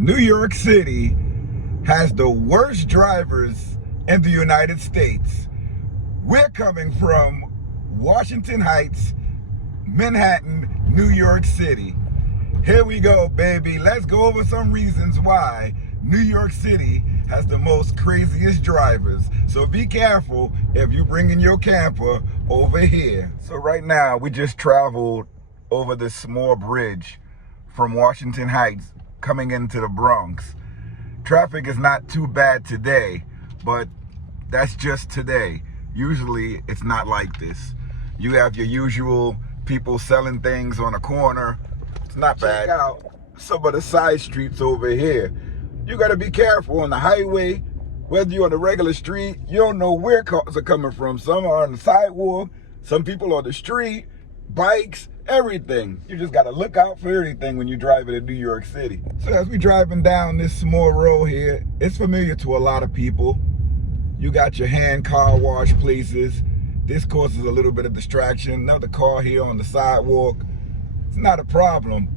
New York City has the worst drivers in the United States. We're coming from Washington Heights, Manhattan, New York City. Here we go, baby. Let's go over some reasons why New York City has the most craziest drivers. So be careful if you're bringing your camper over here. So right now, we just traveled over this small bridge from Washington Heights coming into the Bronx. Traffic is not too bad today, but that's just today. Usually it's not like this. You have your usual people selling things on a corner. It's not bad. Check out some of the side streets over here. You gotta be careful on the highway. Whether you're on the regular street, you don't know where cars are coming from. Some are on the sidewalk, some people on the street, bikes, everything. You just gotta look out for everything when you're driving in New York City. So as we're driving down this small road here, it's familiar to a lot of people. You got your hand car wash places. This causes a little bit of distraction. Another car here on the sidewalk. It's not a problem.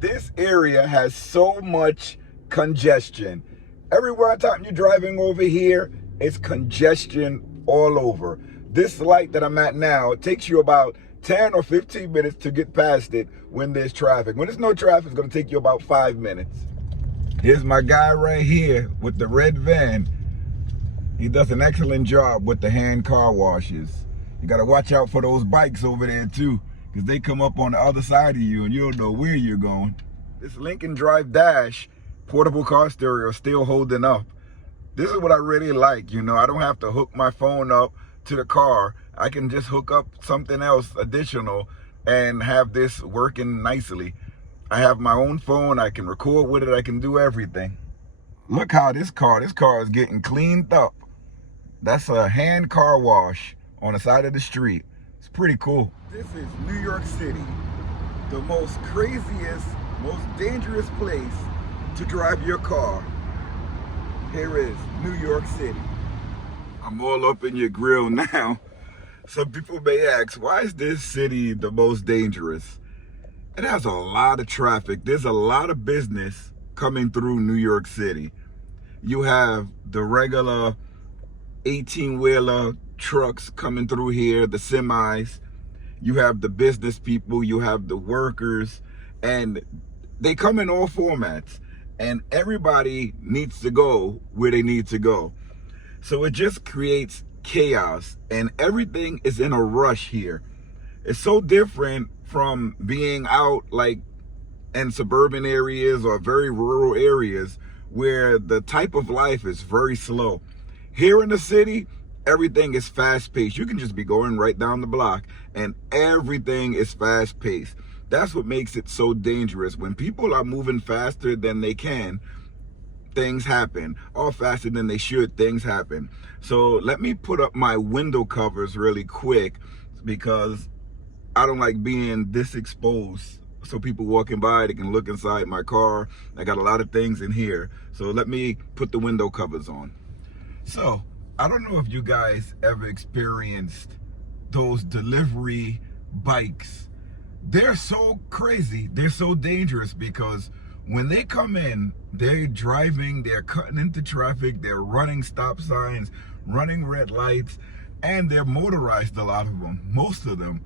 This area has so much congestion. Everywhere time you're driving over here, it's congestion all over. This light that I'm at now, it takes you about 10 or 15 minutes to get past it when there's traffic. When there's no traffic, it's gonna take you about 5 minutes. Here's my guy right here with the red van. He does an excellent job with the hand car washes. You gotta watch out for those bikes over there too, because they come up on the other side of you and you don't know where you're going. This LinkNDriveDash portable car stereo is still holding up. This is what I really like, you know, I don't have to hook my phone up to the car. I can just hook up something else additional and have this working nicely. I have my own phone, I can record with it, I can do everything. Look how this car is getting cleaned up. That's a hand car wash on the side of the street. It's pretty cool. This is New York City, the most craziest, most dangerous place to drive your car. Here is New York City. I'm all up in your grill now. Some people may ask, why is this city the most dangerous? It has a lot of traffic. There's a lot of business coming through New York City. You have the regular 18-wheeler trucks coming through here, the semis. You have the business people, you have the workers, and they come in all formats. And everybody needs to go where they need to go. So it just creates chaos, and everything is in a rush here. It's so different from being out like in suburban areas or very rural areas where the type of life is very slow. Here in the city, everything is fast paced. You can just be going right down the block and everything is fast paced. That's what makes it so dangerous. When people are moving faster than they can, things happen, or faster than they should, things happen. So let me put up my window covers really quick because I don't like being this exposed. So people walking by, they can look inside my car. I got a lot of things in here. So let me put the window covers on. So I don't know if you guys ever experienced those delivery bikes. They're so crazy, they're so dangerous because when they come in, they're driving, they're cutting into traffic, they're running stop signs, running red lights, and they're motorized, a lot of them, most of them.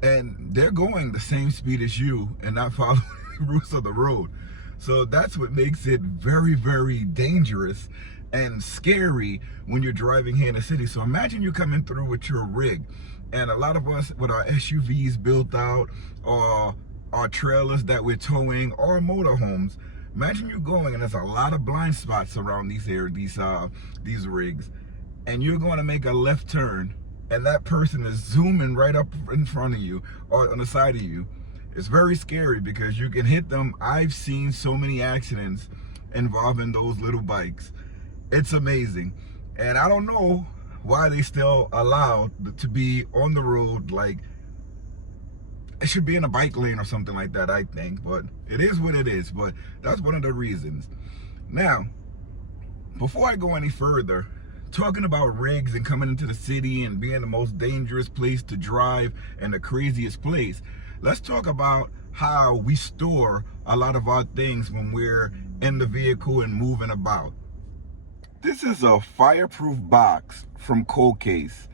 And they're going the same speed as you and not following the rules of the road. So that's what makes it very, very dangerous and scary when you're driving here in the city. So imagine you coming through with your rig, and a lot of us with our SUVs built out, or our trailers that we're towing, or motorhomes. Imagine you going and there's a lot of blind spots around these rigs, and you're going to make a left turn, and that person is zooming right up in front of you or on the side of you. It's very scary because you can hit them. I've seen so many accidents involving those little bikes. It's amazing. And I don't know why they still allowed to be on the road. Like, it should be in a bike lane or something like that, I think. But it is what it is. But that's one of the reasons. Now, before I go any further, talking about rigs and coming into the city and being the most dangerous place to drive and the craziest place, let's talk about how we store a lot of our things when we're in the vehicle and moving about. This is a fireproof box from Colcase.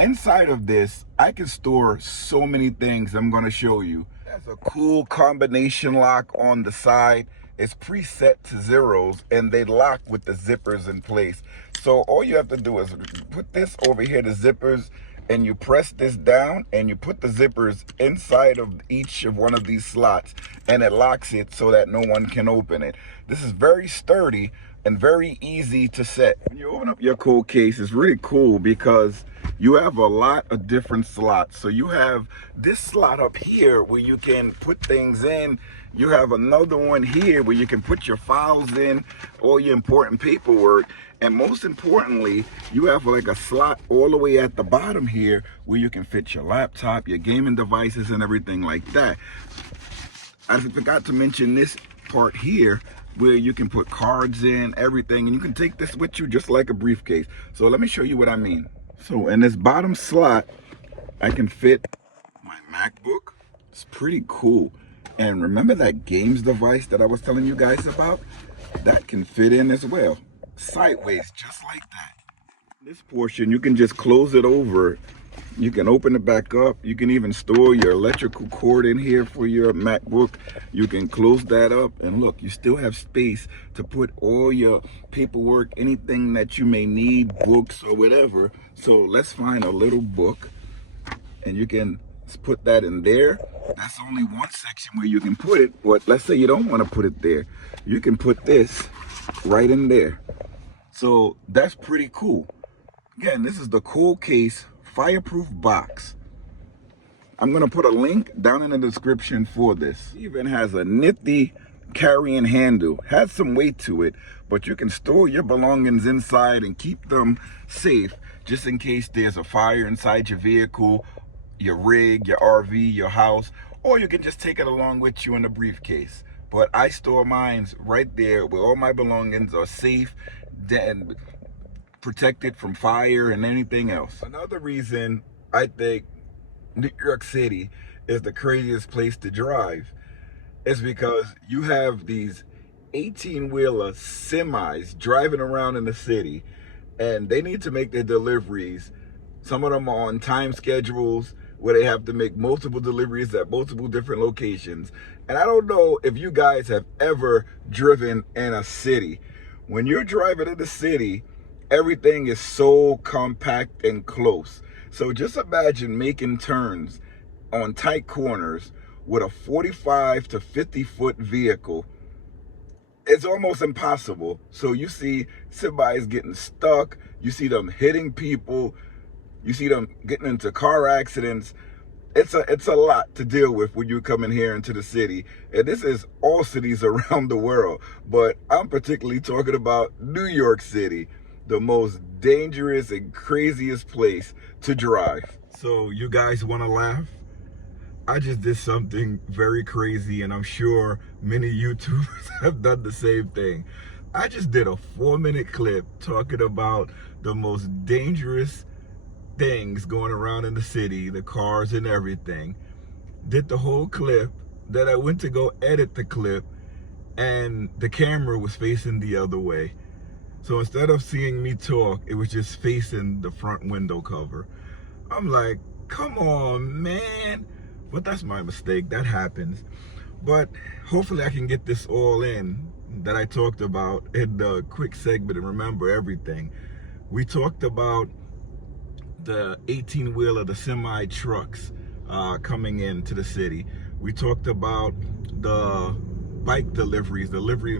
Inside of this, I can store so many things I'm going to show you. There's a cool combination lock on the side. It's preset to zeros and they lock with the zippers in place. So all you have to do is put this over here, the zippers, and you press this down and you put the zippers inside of each of one of these slots and it locks it so that no one can open it. This is very sturdy and very easy to set. When you open up your Colcase, it's really cool because you have a lot of different slots. So you have this slot up here where you can put things in. You have another one here where you can put your files in, all your important paperwork. And most importantly, you have like a slot all the way at the bottom here where you can fit your laptop, your gaming devices, and everything like that. I forgot to mention this part here where you can put cards in, everything, and you can take this with you just like a briefcase. So let me show you what I mean. So in this bottom slot, I can fit my MacBook. It's pretty cool. And remember that games device that I was telling you guys about? That can fit in as well, sideways, just like that. This portion, you can just close it over. You can open it back up. You can even store your electrical cord in here for your MacBook. You can close that up and look, you still have space to put all your paperwork, anything that you may need, books or whatever. So let's find a little book and you can put that in there. That's only one section where you can put it, but let's say you don't want to put it there. You can put this right in there. So that's pretty cool. Again, this is the Colcase Fireproof box. I'm going to put a link down in the description for this. It even has a nifty carrying handle. Has some weight to it, but you can store your belongings inside and keep them safe just in case there's a fire inside your vehicle, your rig, your RV, your house, or you can just take it along with you in a briefcase. But I store mine right there where all my belongings are safe and protected from fire and anything else. Another reason I think New York City is the craziest place to drive is because you have these 18-wheeler semis driving around in the city and they need to make their deliveries. Some of them are on time schedules where they have to make multiple deliveries at multiple different locations. And I don't know if you guys have ever driven in a city. When you're driving in the city, everything is so compact and close. So just imagine making turns on tight corners with a 45 to 50 foot vehicle. It's almost impossible. So you see somebody's getting stuck, you see them hitting people, you see them getting into car accidents. It's a lot to deal with when you come in here into the city. And this is all cities around the world. But I'm particularly talking about New York City, the most dangerous and craziest place to drive. So you guys want to laugh? I just did something very crazy and I'm sure many YouTubers have done the same thing. I just did a 4-minute clip talking about the most dangerous things going around in the city, the cars and everything. Did the whole clip. Then I went to go edit the clip and the camera was facing the other way. So instead of seeing me talk, it was just facing the front window cover. I'm like, come on, man. But that's my mistake. That happens. But hopefully I can get this all in that I talked about in the quick segment and remember everything. We talked about the 18-wheeler, the semi trucks coming into the city. We talked about the bike deliveries, delivery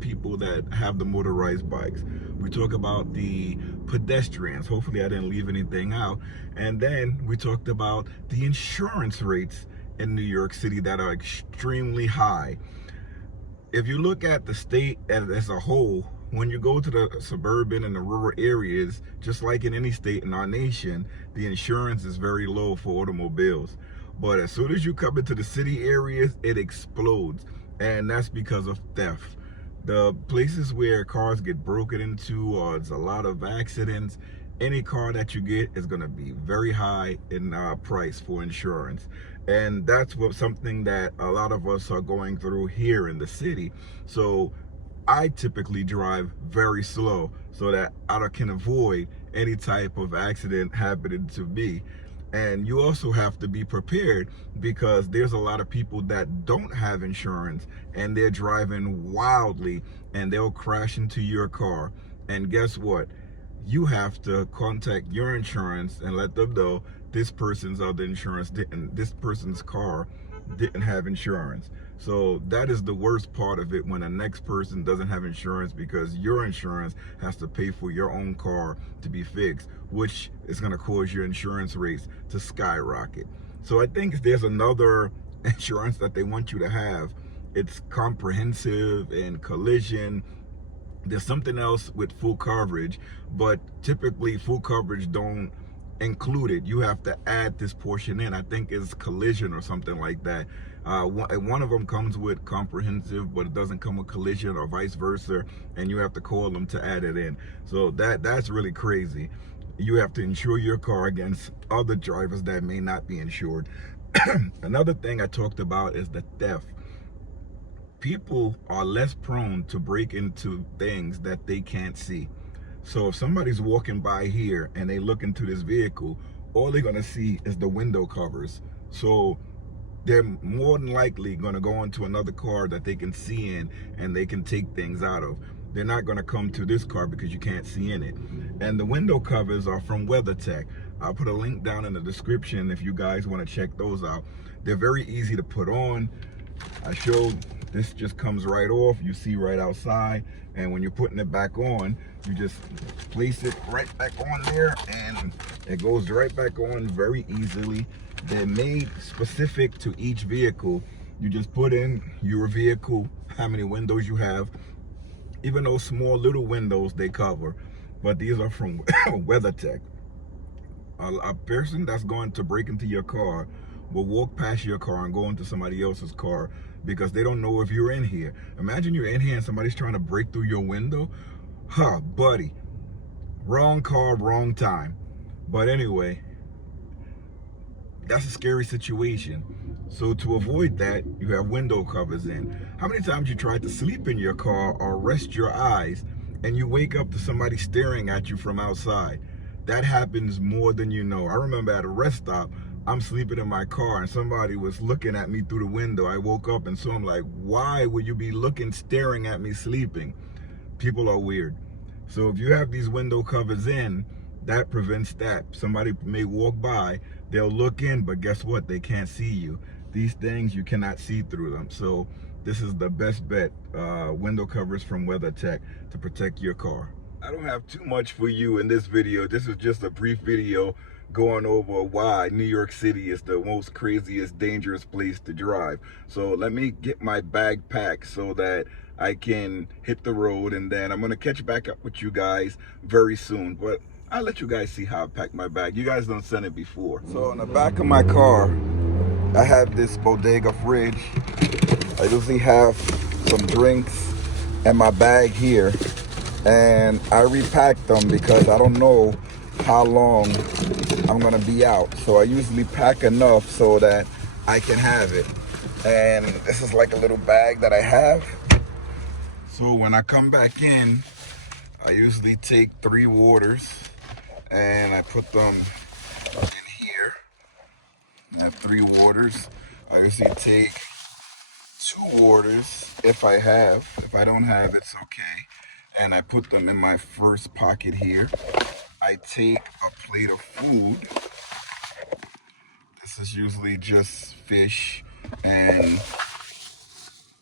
people that have the motorized bikes. We talk about the pedestrians. Hopefully I didn't leave anything out. And then we talked about the insurance rates in New York City that are extremely high. If you look at the state as a whole, when you go to the suburban and the rural areas, just like in any state in our nation, the insurance is very low for automobiles. But as soon as you come into the city areas, it explodes. And that's because of theft. The places where cars get broken into, or it's a lot of accidents, any car that you get is going to be very high in price for insurance. And that's something that a lot of us are going through here in the city. So I typically drive very slow so that I can avoid any type of accident happening to me. And you also have to be prepared, because there's a lot of people that don't have insurance and they're driving wildly and they'll crash into your car. And guess what? You have to contact your insurance and let them know this person's other insurance didn't, this person's car didn't have insurance. So that is the worst part of it, when the next person doesn't have insurance, because your insurance has to pay for your own car to be fixed, which is going to cause your insurance rates to skyrocket. So I think there's another insurance that they want you to have. It's comprehensive and collision. There's something else with full coverage, but typically full coverage don't include it. You have to add this portion in. I think it's collision or something like that. One of them comes with comprehensive, but it doesn't come with collision, or vice versa, and you have to call them to add it in. So that's really crazy. You have to insure your car against other drivers that may not be insured. Another thing I talked about is the theft. People are less prone to break into things that they can't see. So if somebody's walking by here and they look into this vehicle, all they're gonna see is the window covers. So they're more than likely gonna go into another car that they can see in and they can take things out of. They're not gonna come to this car because you can't see in it. And the window covers are from WeatherTech. I'll put a link down in the description if you guys wanna check those out. They're very easy to put on. I showed this just comes right off, you see right outside, and when you're putting it back on, you just place it right back on there and it goes right back on very easily. They're made specific to each vehicle. You just put in your vehicle, how many windows you have. Even those small little windows they cover, but these are from WeatherTech. A person that's going to break into your car will walk past your car and go into somebody else's car because they don't know if you're in here. Imagine you're in here and somebody's trying to break through your window. Huh, buddy. Wrong car, wrong time. But anyway, that's a scary situation. So to avoid that, you have window covers in. How many times you tried to sleep in your car or rest your eyes and you wake up to somebody staring at you from outside? That happens more than you know. I remember at a rest stop, I'm sleeping in my car and somebody was looking at me through the window. I woke up and so I'm like, why would you be looking, staring at me sleeping? People are weird. So if you have these window covers in, that prevents that. Somebody may walk by, they'll look in, but guess what? They can't see you. These things, you cannot see through them. So this is the best bet, window covers from WeatherTech to protect your car. I don't have too much for you in this video. This is just a brief video going over why New York City is the most craziest, dangerous place to drive. So let me get my bag packed so that I can hit the road, and then I'm gonna catch back up with you guys very soon. But I'll let you guys see how I pack my bag. You guys done seen it before. So in the back of my car, I have this Bodega fridge. I usually have some drinks and my bag here, and I repacked them because I don't know how long I'm gonna be out. So I usually pack enough so that I can have it. And this is like a little bag that I have. So when I come back in, I usually take 3 waters and I put them in here. I have 3 waters. I usually take 2 waters if I have. If I don't have, it's okay. And I put them in my first pocket here. I take a plate of food. This is usually just fish and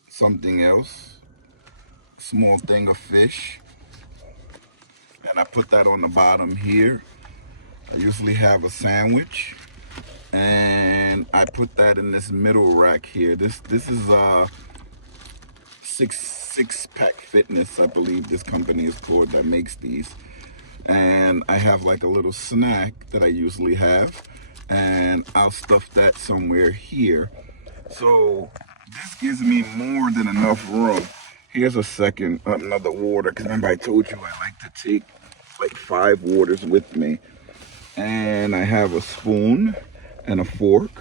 something else. Small thing of fish. And I put that on the bottom here. I usually have a sandwich. And I put that in this middle rack here. This is Six Pack Fitness, I believe this company is called, that makes these. And I have like a little snack that I usually have, and I'll stuff that somewhere here. So this gives me more than enough room. Here's another water, because remember I told you I like to take like 5 waters with me. And I have a spoon and a fork.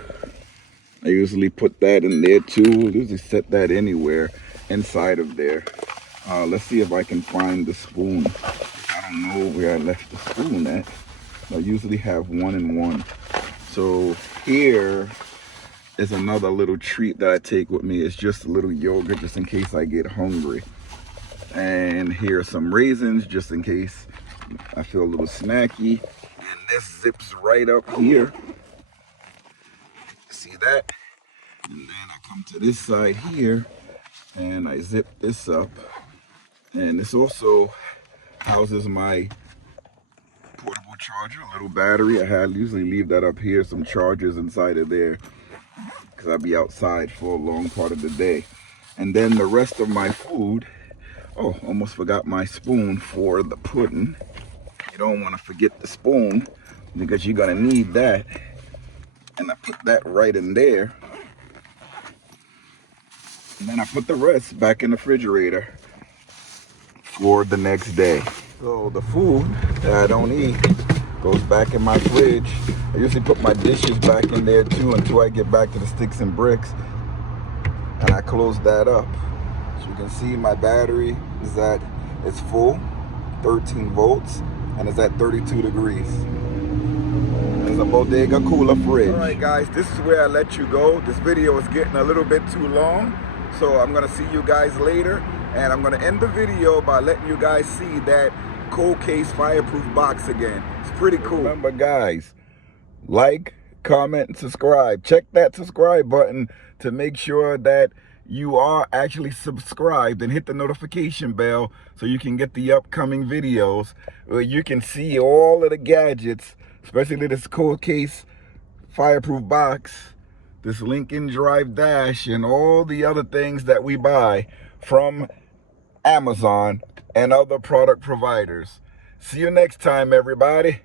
I usually put that in there too. Usually set that anywhere inside of there. Let's see if I can find the spoon. I don't know where I left the spoon at. I usually have one and one. So here is another little treat that I take with me. It's just a little yogurt just in case I get hungry. And here are some raisins just in case I feel a little snacky. And this zips right up here. See that? And then I come to this side here and I zip this up. And this also houses my portable charger, a little battery. I usually leave that up here, some chargers inside of there, because I'll be outside for a long part of the day. And then the rest of my food, oh, almost forgot my spoon for the pudding. You don't want to forget the spoon because you're gonna need that. And I put that right in there. And then I put the rest back in the refrigerator for the next day. So the food that I don't eat goes back in my fridge. I usually put my dishes back in there too until I get back to the sticks and bricks. And I close that up. So you can see my battery is it's full, 13 volts, and it's at 32 degrees. It's a Bodega cooler fridge. All right guys, this is where I let you go. This video is getting a little bit too long. So I'm gonna see you guys later. And I'm gonna end the video by letting you guys see that Colcase fireproof box again. It's pretty cool. Remember guys, like, comment, and subscribe. Check that subscribe button to make sure that you are actually subscribed, and hit the notification bell so you can get the upcoming videos where you can see all of the gadgets, especially this Colcase fireproof box, this LinkNDriveDash, and all the other things that we buy from Amazon and other product providers. See you next time, everybody.